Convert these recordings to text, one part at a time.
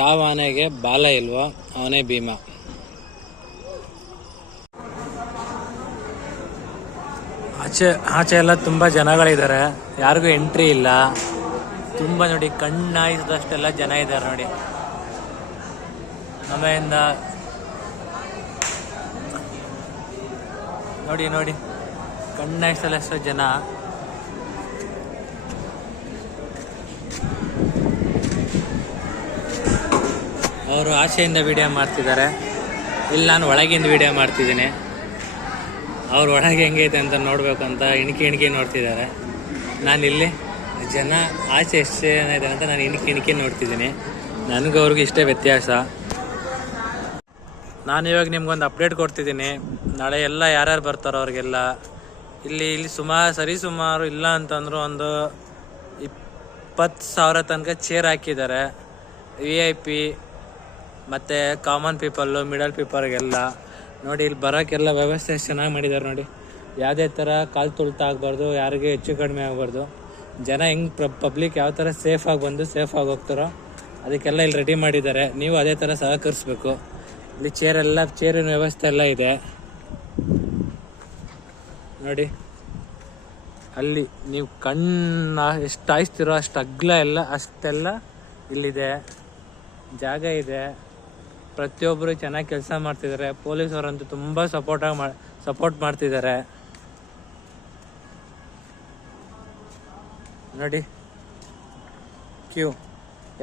ಯಾವ ಆನೆಗೆ ಬಾಲ ಇಲ್ವೋ ಅವನೇ ಭೀಮ. ಆಚೆ ಎಲ್ಲ ತುಂಬ ಜನಗಳಿದ್ದಾರೆ, ಯಾರಿಗೂ ಎಂಟ್ರಿ ಇಲ್ಲ. ತುಂಬ ನೋಡಿ ಕಣ್ಣಾಯಿಸಿದಷ್ಟೆಲ್ಲ ಜನ ಇದ್ದಾರೆ ನೋಡಿ. ಆಮೆಯಿಂದ ನೋಡಿ ನೋಡಿ ಕಣ್ಣಾಯಿಸಲಷ್ಟು ಜನ. ಅವರು ಆಚೆಯಿಂದ ವಿಡಿಯೋ ಮಾಡ್ತಿದ್ದಾರೆ, ಇಲ್ಲಿ ನಾನು ಒಳಗಿಂದ ವಿಡಿಯೋ ಮಾಡ್ತಿದ್ದೀನಿ. ಅವ್ರು ಒಳಗೆ ಹೆಂಗೈತೆ ಅಂತ ನೋಡಬೇಕು ಅಂತ ಇಣಿಕೆ ನೋಡ್ತಿದ್ದಾರೆ. ನಾನಿಲ್ಲಿ ಜನ ಆಚೆ ಎಷ್ಟು ಜನ ಇದೆ ಅಂತ ನಾನು ಇಣಿಕೆ ನೋಡ್ತಿದ್ದೀನಿ. ನನಗೂ ಅವ್ರಿಗೂ ಇಷ್ಟೇ ವ್ಯತ್ಯಾಸ. ನಾನಿವಾಗ ನಿಮ್ಗೊಂದು ಅಪ್ಡೇಟ್ ಕೊಡ್ತಿದ್ದೀನಿ. ನಾಳೆ ಎಲ್ಲ ಯಾರ್ಯಾರು ಬರ್ತಾರೋ ಅವ್ರಿಗೆಲ್ಲ ಇಲ್ಲಿ ಸುಮಾರು ಇಲ್ಲ ಅಂತಂದ್ರು ಒಂದು 20,000 ತನಕ ಚೇರ್ ಹಾಕಿದ್ದಾರೆ. VIP ಮತ್ತು ಕಾಮನ್ ಪೀಪಲ್ಲು, ಮಿಡಲ್ ಪೀಪಲ್ಗೆಲ್ಲ ನೋಡಿ. ಇಲ್ಲಿ ಬರೋಕ್ಕೆಲ್ಲ ವ್ಯವಸ್ಥೆ ಎಷ್ಟು ಚೆನ್ನಾಗಿ ಮಾಡಿದ್ದಾರೆ ನೋಡಿ. ಯಾವುದೇ ಥರ ಕಾಲು ತುಳಿತ ಆಗಬಾರ್ದು, ಯಾರಿಗೆ ಹೆಚ್ಚು ಕಡಿಮೆ ಆಗಬಾರ್ದು. ಜನ ಹೆಂಗೆ ಪಬ್ಲಿಕ್ ಯಾವ ಥರ ಸೇಫಾಗಿ ಬಂದು ಸೇಫಾಗಿ ಹೋಗ್ತಾರೋ ಅದಕ್ಕೆಲ್ಲ ಇಲ್ಲಿ ರೆಡಿ ಮಾಡಿದ್ದಾರೆ. ನೀವು ಅದೇ ಥರ ಸಹಕರಿಸ್ಬೇಕು. ಇಲ್ಲಿ ಚೇರಿನ ವ್ಯವಸ್ಥೆ ಎಲ್ಲ ಇದೆ ನೋಡಿ. ಅಲ್ಲಿ ನೀವು ಎಷ್ಟು ಹಾಯಿಸ್ತಿರೋ ಅಷ್ಟು ಅಗ್ಲ ಎಲ್ಲ ಅಷ್ಟೆಲ್ಲ ಇಲ್ಲಿದೆ, ಜಾಗ ಇದೆ. ಪ್ರತಿಯೊಬ್ಬರು ಚೆನ್ನಾಗಿ ಕೆಲಸ ಮಾಡ್ತಿದ್ದಾರೆ. ಪೊಲೀಸವರಂತೂ ತುಂಬ ಸಪೋರ್ಟ್ ಮಾಡ್ತಿದ್ದಾರೆ ನೋಡಿ. ಕ್ಯೂ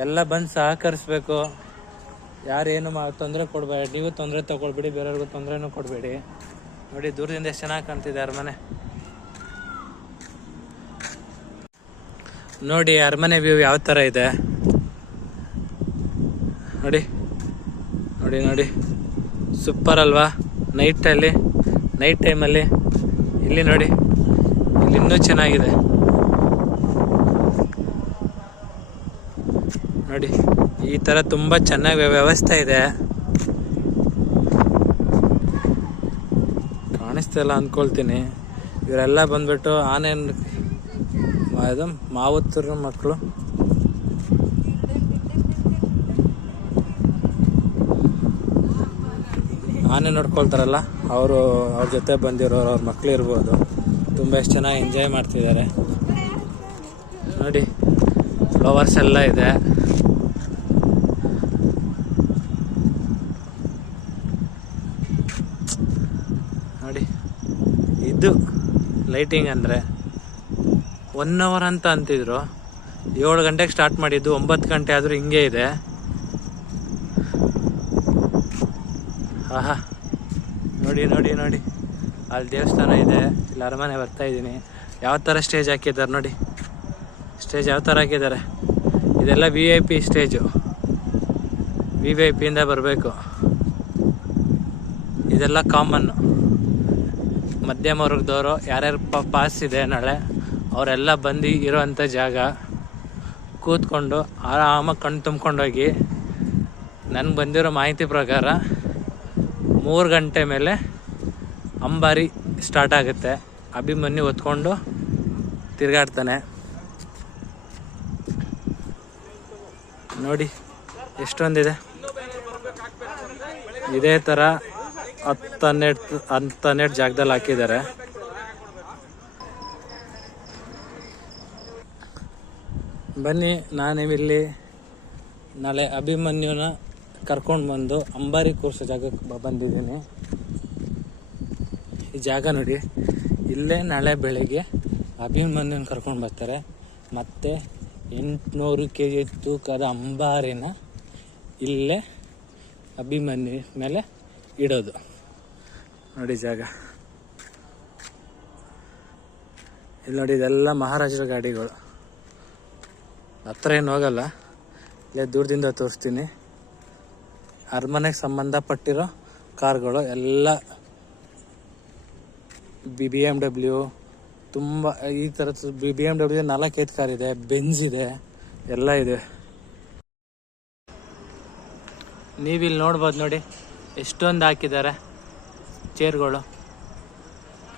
ಎಲ್ಲ ಬಂದು ಸಹಕರಿಸ್ಬೇಕು. ಯಾರೇನು ತೊಂದರೆ ಕೊಡಬೇಡಿ, ನೀವು ತೊಂದರೆ ತಗೊಳ್ಬೇಡಿ, ಬೇರೆಯವ್ರಿಗೂ ತೊಂದರೆನೂ ಕೊಡಬೇಡಿ. ನೋಡಿ ದೂರದಿಂದ ಎಷ್ಟು ಚೆನ್ನಾಗಿ ಕಾಣ್ತಿದೆ ಅರಮನೆ. ನೋಡಿ ಅರಮನೆ ವ್ಯೂ ಯಾವ ಥರ ಇದೆ ನೋಡಿ. ನೋಡಿ ನೋಡಿ ಸೂಪರ್ ಅಲ್ವಾ? ನೈಟ್ ಟೈಮಲ್ಲಿ ಇಲ್ಲಿ ನೋಡಿ, ಇಲ್ಲಿ ಇನ್ನೂ ಚೆನ್ನಾಗಿದೆ ನೋಡಿ. ಈ ಥರ ತುಂಬ ಚೆನ್ನಾಗಿ ವ್ಯವಸ್ಥೆ ಇದೆ. ಕಾಣಿಸ್ತಿಲ್ಲ ಅಂದ್ಕೊಳ್ತೀನಿ. ಇವರೆಲ್ಲ ಬಂದ್ಬಿಟ್ಟು ಮಾವತ್ತೂರು ಮಕ್ಕಳು. ಆನೆ ನೋಡ್ಕೊಳ್ತಾರಲ್ಲ ಅವ್ರ ಜೊತೆ ಬಂದಿರೋರು, ಅವ್ರ ಮಕ್ಳು ಇರ್ಬೋದು. ತುಂಬ ಎಷ್ಟು ಚೆನ್ನಾಗಿ ಎಂಜಾಯ್ ಮಾಡ್ತಿದ್ದಾರೆ ನೋಡಿ. ಫ್ಲವರ್ಸ್ ಎಲ್ಲ ಇದೆ ನೋಡಿ. ಇದು ಲೈಟಿಂಗ್ ಅಂದರೆ 1 hour ಅಂತ ಅಂತಿದ್ರು. 7 ಗಂಟೆಗೆ ಸ್ಟಾರ್ಟ್ ಮಾಡಿದ್ದು, 9 ಗಂಟೆ ಆದರೂ ಹಿಂಗೆ ಇದೆ. ಆಹಾ ನೋಡಿ ನೋಡಿ ನೋಡಿ. ಅಲ್ಲಿ ದೇವಸ್ಥಾನ ಇದೆ, ಇಲ್ಲಿ ಅರಮನೆ ಬರ್ತಾ ಇದ್ದೀನಿ. ಯಾವ ಥರ ಸ್ಟೇಜ್ ಹಾಕಿದ್ದಾರೆ ನೋಡಿ. ಸ್ಟೇಜ್ ಯಾವ ಥರ ಹಾಕಿದ್ದಾರೆ. ಇದೆಲ್ಲ VIP ಸ್ಟೇಜು, VVIPಯಿಂದ ಬರಬೇಕು. ಇದೆಲ್ಲ ಕಾಮನ್ನು. ಮಧ್ಯಮ ವರ್ಗದವರು ಯಾರ್ಯಾರು ಪಾಸ್ ಇದೆ ನಾಳೆ ಅವರೆಲ್ಲ ಬಂದು ಇರೋವಂಥ ಜಾಗ. ಕೂತ್ಕೊಂಡು ಆರಾಮಾಗಿ ಕಣ್ಣು ತುಂಬ್ಕೊಂಡೋಗಿ. ನನಗೆ ಬಂದಿರೋ ಮಾಹಿತಿ ಪ್ರಕಾರ 3 ಗಂಟೆ ಮೇಲೆ ಅಂಬಾರಿ ಸ್ಟಾರ್ಟ್ ಆಗುತ್ತೆ. ಅಭಿಮನ್ಯು ಹೊತ್ಕೊಂಡು ತಿರುಗಾಡ್ತಾನೆ ನೋಡಿ. ಎಷ್ಟೊಂದಿದೆ. ಇದೇ ಥರ 10-12 ಜಾಗದಲ್ಲಿ ಹಾಕಿದ್ದಾರೆ. ಬನ್ನಿ, ನಾನಿಲ್ಲಿ ನಾಳೆ ಅಭಿಮನ್ಯುನ ಕರ್ಕೊಂಡು ಬಂದು ಅಂಬಾರಿ ಕೂರಿಸೋ ಜಾಗಕ್ಕೆ ಬಂದಿದ್ದೀನಿ. ಈ ಜಾಗ ನೋಡಿ. ಇಲ್ಲೇ ನಾಳೆ ಬೆಳಗ್ಗೆ ಅಭಿಮನ್ಯುನ ಕರ್ಕೊಂಡು ಬರ್ತಾರೆ. ಮತ್ತು 800 kg ತೂಕದ ಅಂಬಾರಿನ ಇಲ್ಲೇ ಅಭಿಮನ್ಯು ಮೇಲೆ ಇಡೋದು ನೋಡಿ ಜಾಗ. ಇಲ್ಲಿ ನೋಡಿ, ಇದೆಲ್ಲ ಮಹಾರಾಜರ ಗಾಡಿಗಳು. ಹತ್ರ ಏನು ಹೋಗಲ್ಲ, ಇಲ್ಲೇ ದೂರದಿಂದ ತೋರಿಸ್ತೀನಿ. ಅರಮನೆಗೆ ಸಂಬಂಧಪಟ್ಟಿರೋ ಕಾರ್ಗಳು ಎಲ್ಲ BMW, ತುಂಬ ಈ ಥರದ BMW 4-5 ಕಾರ್ ಇದೆ, ಬೆಂಜ್ ಇದೆ, ಎಲ್ಲ ಇದೆ. ನೀವಿಲ್ಲಿ ನೋಡ್ಬೋದು ನೋಡಿ, ಎಷ್ಟೊಂದು ಹಾಕಿದ್ದಾರೆ ಚೇರ್ಗಳು.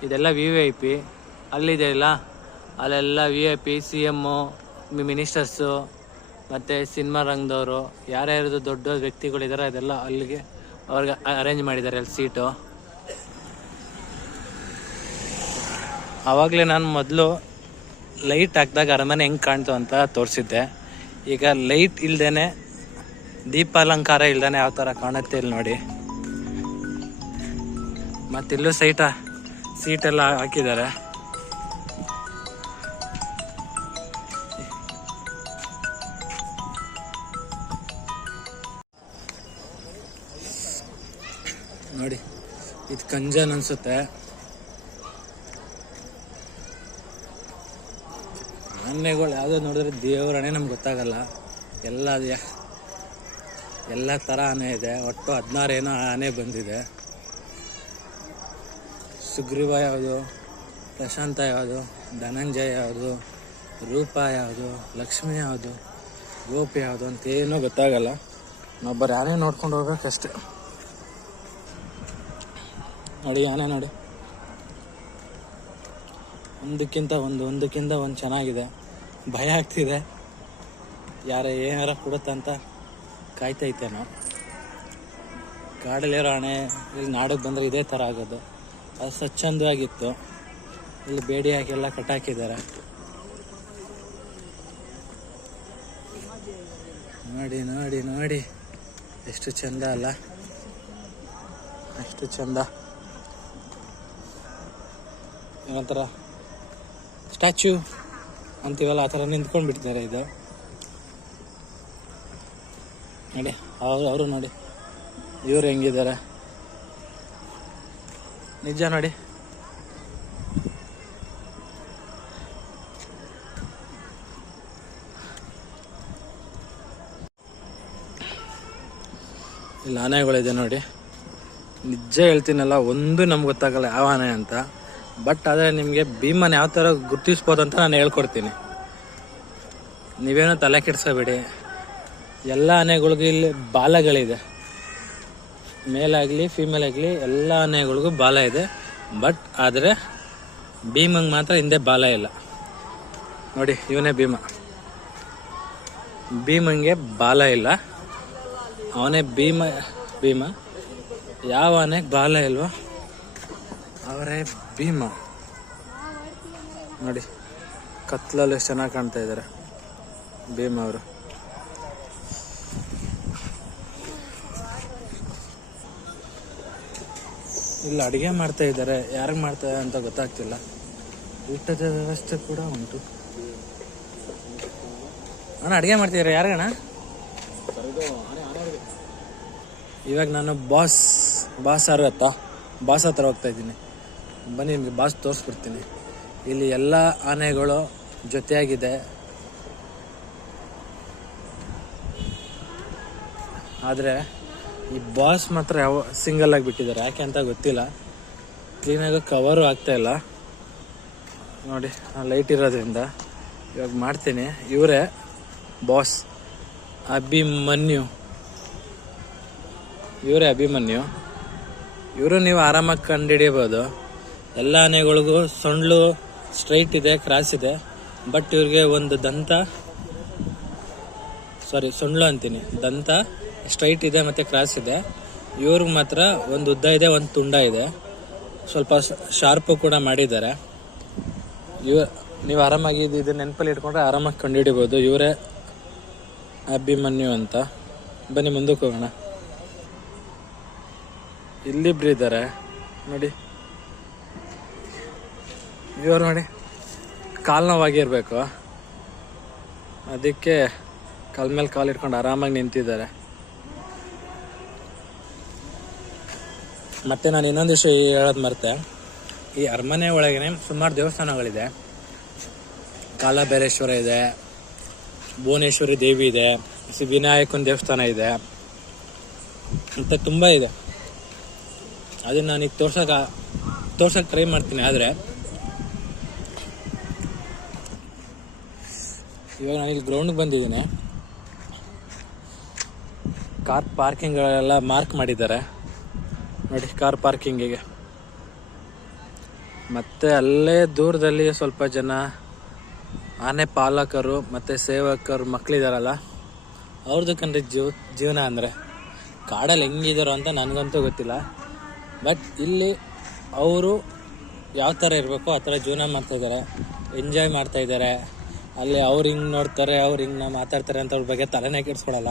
ಇದೆಲ್ಲ VIP. ಅಲ್ಲಿದೆ ಇಲ್ಲ, ಅಲ್ಲೆಲ್ಲ VIP, CM, ಮಿನಿಸ್ಟರ್ಸು, ಮತ್ತು ಸಿನಿಮಾ ರಂಗದವರು ಯಾರ್ಯಾರ್ದು ದೊಡ್ಡ ವ್ಯಕ್ತಿಗಳಿದ್ದಾರೆ ಅದೆಲ್ಲ ಅಲ್ಲಿಗೆ ಅವ್ರಿಗೆ ಅರೇಂಜ್ ಮಾಡಿದ್ದಾರೆ ಅಲ್ಲಿ ಸೀಟು. ಆವಾಗಲೇ ನಾನು ಮೊದಲು ಲೈಟ್ ಹಾಕಿದಾಗ ಅರಮನೆ ಹೆಂಗೆ ಕಾಣ್ತು ಅಂತ ತೋರಿಸಿದ್ದೆ. ಈಗ ಲೈಟ್ ಇಲ್ದೇ ದೀಪಾಲಂಕಾರ ಇಲ್ದೇ ಯಾವ ಥರ ಕಾಣುತ್ತೆ ಇಲ್ಲಿ ನೋಡಿ. ಮತ್ತಿಲ್ಲೂ ಸೀಟೆಲ್ಲ ಹಾಕಿದ್ದಾರೆ. ನೋಡಿ ಇದು ಕಂಜನ್ ಅನ್ಸುತ್ತೆ. ಆನೆಗಳು ಯಾವುದೋ ನೋಡಿದ್ರೆ ದೇವರಣೆ ನಮ್ಗೆ ಗೊತ್ತಾಗಲ್ಲ. ಎಲ್ಲ ಥರ ಆನೆ ಇದೆ. ಒಟ್ಟು 16 ಏನೋ ಆನೆ ಬಂದಿದೆ. ಸುಗ್ರೀವ ಯಾವುದು, ಪ್ರಶಾಂತ ಯಾವುದು, ಧನಂಜಯ ಯಾವುದು, ರೂಪ ಯಾವುದು, ಲಕ್ಷ್ಮಿ ಯಾವುದು, ಗೋಪಿ ಯಾವುದು ಅಂತ ಏನೂ ಗೊತ್ತಾಗಲ್ಲ. ನಾವೊಬ್ಬರು ಆನೆ ನೋಡ್ಕೊಂಡು ಹೋಗ್ಬೇಕಷ್ಟೆ. ನೋಡಿ ಆನೆ ನೋಡಿ, ಒಂದಕ್ಕಿಂತ ಒಂದು ಚೆನ್ನಾಗಿದೆ. ಭಯ ಆಗ್ತಿದೆ, ಏನಾರ ಕೊಡುತ್ತಂತ ಕಾಯ್ತೈತೆ ನಾವು. ಕಾಡಲ್ಲಿರೋ ಆನೆ ಇಲ್ಲಿ ನಾಡಿಗೆ ಬಂದರೆ ಇದೇ ಥರ ಆಗೋದು. ಅದು ಸ್ವಚ್ಛಂದವಾಗಿತ್ತು. ಇಲ್ಲಿ ಬೇಡಿ ಹಾಕಿಲ್ಲ ಕಟ್ಟಾಕಿದ್ದಾರೆ. ನೋಡಿ ನೋಡಿ ನೋಡಿ ಎಷ್ಟು ಚಂದ ಅಲ್ಲ, ಎಷ್ಟು ಚಂದ. ಏನಂತಾರ ಸ್ಟ್ಯಾಚ್ಯೂ ಅಂತೀವಲ್ಲ ಆ ಥರ ನಿಂತ್ಕೊಂಡು ಬಿಡ್ತಾರೆ. ಇದು ನೋಡಿ ಅವರು ನೋಡಿ ಇವರು ಹೆಂಗಿದ್ದಾರೆ ನಿಜ ನೋಡಿ. ಇಲ್ಲಿ ಆನೆಗಳಿದೆ ನೋಡಿ. ನಿಜ ಹೇಳ್ತೀನಲ್ಲ, ಒಂದು ನಮ್ಗೆ ಗೊತ್ತಾಗಲ್ಲ ಯಾವ ಆನೆ ಅಂತ. ಬಟ್ ಆದರೆ ನಿಮಗೆ ಭೀಮನ ಯಾವ ಥರ ಗುರ್ತಿಸ್ಬೋದು ಅಂತ ನಾನು ಹೇಳ್ಕೊಡ್ತೀನಿ. ನೀವೇನೋ ತಲೆ ಕೆಡಿಸ್ಕೋಬೇಡಿ. ಎಲ್ಲ ಆನೆಗಳಿಗೂ ಇಲ್ಲಿ ಬಾಲಗಳಿದೆ. ಮೇಲಾಗಲಿ ಫೀಮೇಲ್ ಆಗಲಿ ಎಲ್ಲ ಆನೆಗಳಿಗೂ ಬಾಲ ಇದೆ. ಬಟ್ ಆದರೆ ಭೀಮಂಗೆ ಮಾತ್ರ ಹಿಂದೆ ಬಾಲ ಇಲ್ಲ ನೋಡಿ. ಇವನೇ ಭೀಮಂಗೆ ಬಾಲ ಇಲ್ಲ. ಅವನೇ ಭೀಮ. ಯಾವ ಆನೆಗೆ ಬಾಲ ಇಲ್ವೋ ಅವರೇ ಭೀಮ. ನೋಡಿ ಕತ್ಲಲ್ಲಿ ಎಷ್ಟು ಚೆನ್ನಾಗಿ ಕಾಣ್ತಾ ಇದ್ದಾರೆ ಭೀಮ ಅವರು. ಇಲ್ಲಿ ಅಡುಗೆ ಮಾಡ್ತಾ ಇದ್ದಾರೆ. ಯಾರಿಗೆ ಮಾಡ್ತಾರೆ ಅಂತ ಗೊತ್ತಾಗ್ತಿಲ್ಲ. ಊಟದ ವ್ಯವಸ್ಥೆ ಕೂಡ ಉಂಟು. ಅಣ್ಣ ಅಡುಗೆ ಮಾಡ್ತಿದ್ದಾರೆ ಯಾರಿಗಣ್ಣ? ಇವಾಗ ನಾನು ಬಾಸ್ ಹತ್ರ ಹೋಗ್ತಾ ಇದ್ದೀನಿ. ಬನ್ನಿ ನಿಮಗೆ ಬಾಸ್ ತೋರಿಸ್ಬಿಡ್ತೀನಿ. ಇಲ್ಲಿ ಎಲ್ಲ ಆನೆಗಳು ಜೊತೆಯಾಗಿದೆ. ಆದರೆ ಈ ಬಾಸ್ ಮಾತ್ರ ಸಿಂಗಲ್ ಆಗಿ ಬಿಟ್ಟಿದ್ದಾರೆ. ಯಾಕೆ ಅಂತ ಗೊತ್ತಿಲ್ಲ. ಕ್ಲೀನಾಗಿ ಕವರು ಆಗ್ತಾ ಇಲ್ಲ ನೋಡಿ, ಲೈಟ್ ಇರೋದ್ರಿಂದ. ಇವಾಗ ಮಾಡ್ತೀನಿ. ಇವರೇ ಬಾಸ್ ಅಭಿಮನ್ಯು. ಇವರು ನೀವು ಆರಾಮಾಗಿ ಕಂಡುಹಿಡಿಯಬಹುದು. ಎಲ್ಲ ಆನೆಗಳಿಗೂ ಸೊಂಡ್ಲು ಸ್ಟ್ರೈಟ್ ಇದೆ, ಕ್ರಾಸ್ ಇದೆ. ಬಟ್ ಇವ್ರಿಗೆ ಒಂದು ಸೊಂಡ್ಲು ಅಂತೀನಿ, ದಂತ ಸ್ಟ್ರೈಟ್ ಇದೆ ಮತ್ತು ಕ್ರಾಸ್ ಇದೆ. ಇವ್ರಿಗೆ ಮಾತ್ರ ಒಂದು ಉದ್ದ ಇದೆ, ಒಂದು ತುಂಡ ಇದೆ. ಸ್ವಲ್ಪ ಶಾರ್ಪು ಕೂಡ ಮಾಡಿದ್ದಾರೆ. ನೀವು ಆರಾಮಾಗಿ ಇದು ನೆನಪಲ್ಲಿ ಇಟ್ಕೊಂಡ್ರೆ ಆರಾಮಾಗಿ ಕಂಡುಹಿಡಿಬೋದು. ಇವರೇ ಅಭಿಮನ್ಯು ಅಂತ. ಬನ್ನಿ ಮುಂದಕ್ಕೆ ಹೋಗೋಣ. ಇಲ್ಲಿಬ್ರು ಇದ್ದಾರೆ ನೋಡಿ. ಇವರು ನೋಡಿ ಕಾಲು ನೋವಾಗಿರ್ಬೇಕು, ಅದಕ್ಕೆ ಕಾಲ ಮೇಲೆ ಕಾಲು ಇಟ್ಕೊಂಡು ಆರಾಮಾಗಿ ನಿಂತಿದ್ದಾರೆ. ಮತ್ತು ನಾನು ಇನ್ನೊಂದು ವಿಷಯ ಹೇಳೋದು ಮರೆತೆ. ಈ ಅರಮನೆ ಒಳಗೇ ಸುಮಾರು ದೇವಸ್ಥಾನಗಳಿದೆ. ಕಾಲಭೈರೇಶ್ವರ ಇದೆ, ಭುವನೇಶ್ವರಿ ದೇವಿ ಇದೆ, ವಿನಾಯಕನ ದೇವಸ್ಥಾನ ಇದೆ ಅಂತ ತುಂಬ ಇದೆ. ಅದನ್ನು ನಾನು ಈಗ ತೋರ್ಸಕ್ಕೆ ಟ್ರೈ ಮಾಡ್ತೀನಿ. ಆದರೆ ಇವಾಗ ನಾನೀಗ ಗ್ರೌಂಡ್ಗೆ ಬಂದಿದ್ದೀನಿ. ಕಾರ್ ಪಾರ್ಕಿಂಗ್ಗಳೆಲ್ಲ ಮಾರ್ಕ್ ಮಾಡಿದ್ದಾರೆ ನೋಡಿ, ಕಾರ್ ಪಾರ್ಕಿಂಗಿಗೆ. ಮತ್ತು ಅಲ್ಲೇ ದೂರದಲ್ಲಿ ಸ್ವಲ್ಪ ಜನ ಆನೆ ಪಾಲಕರು ಮತ್ತು ಸೇವಕರು ಮಕ್ಕಳಿದಾರಲ್ಲ ಅವ್ರದ್ದು ಕಣ್ರಿ ಜೀವನ ಅಂದರೆ. ಕಾಡಲ್ಲಿ ಹೆಂಗಿದಾರೋ ಅಂತ ನನಗಂತೂ ಗೊತ್ತಿಲ್ಲ. ಬಟ್ ಇಲ್ಲಿ ಅವರು ಯಾವ ಥರ ಇರಬೇಕು ಆ ಥರ ಜೀವನ ಮಾಡ್ತಾಯಿದ್ದಾರೆ, ಎಂಜಾಯ್ ಮಾಡ್ತಾಯಿದ್ದಾರೆ. ಅಲ್ಲಿ ಅವ್ರು ಹಿಂಗೆ ನೋಡ್ತಾರೆ, ಅವ್ರು ಹಿಂಗೆ ಮಾತಾಡ್ತಾರೆ ಅಂತ ಅವ್ರ ಬಗ್ಗೆ ತಲೆನೇ ಕೆಡಿಸ್ಕೊಳಲ್ಲ.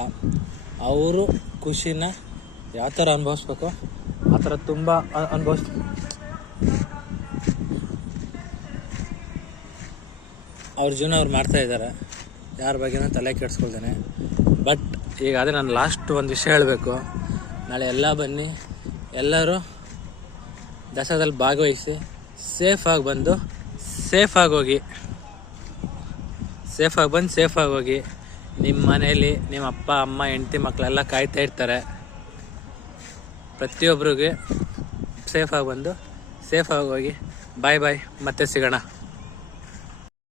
ಅವರು ಖುಷಿನ ಯಾವ ಥರ ಅನುಭವಿಸ್ಬೇಕು ಆ ಥರ ತುಂಬ ಅವ್ರ ಜೀವನ ಅವ್ರು ಮಾಡ್ತಾಯಿದ್ದಾರೆ, ಯಾರ ಬಗ್ಗೆನೂ ತಲೆ ಕೆಡಿಸ್ಕೊಳ್ತಾನೆ. ಬಟ್ ಈಗ ಅದೇ ನಾನು ಲಾಸ್ಟ್ ಒಂದು ವಿಷಯ ಹೇಳಬೇಕು. ನಾಳೆ ಎಲ್ಲ ಬನ್ನಿ, ಎಲ್ಲರೂ ದಸರಾದಲ್ಲಿ ಭಾಗವಹಿಸಿ ಸೇಫಾಗಿ ಬಂದು ಸೇಫಾಗಿ ಹೋಗಿ, ಸೇಫಾಗಿ ಬಂದು ಸೇಫಾಗಿ ಹೋಗಿ. ನಿಮ್ಮ ಮನೇಲಿ ನಿಮ್ಮ ಅಪ್ಪ ಅಮ್ಮ ಹೆಂಡತಿ ಮಕ್ಕಳೆಲ್ಲ ಕಾಯ್ತಾ ಇರ್ತಾರೆ. ಪ್ರತಿಯೊಬ್ಬರಿಗೆ ಸೇಫಾಗಿ ಬಂದು ಸೇಫಾಗಿ ಹೋಗಿ. ಬಾಯ್ ಬಾಯ್, ಮತ್ತೆ ಸಿಗೋಣ.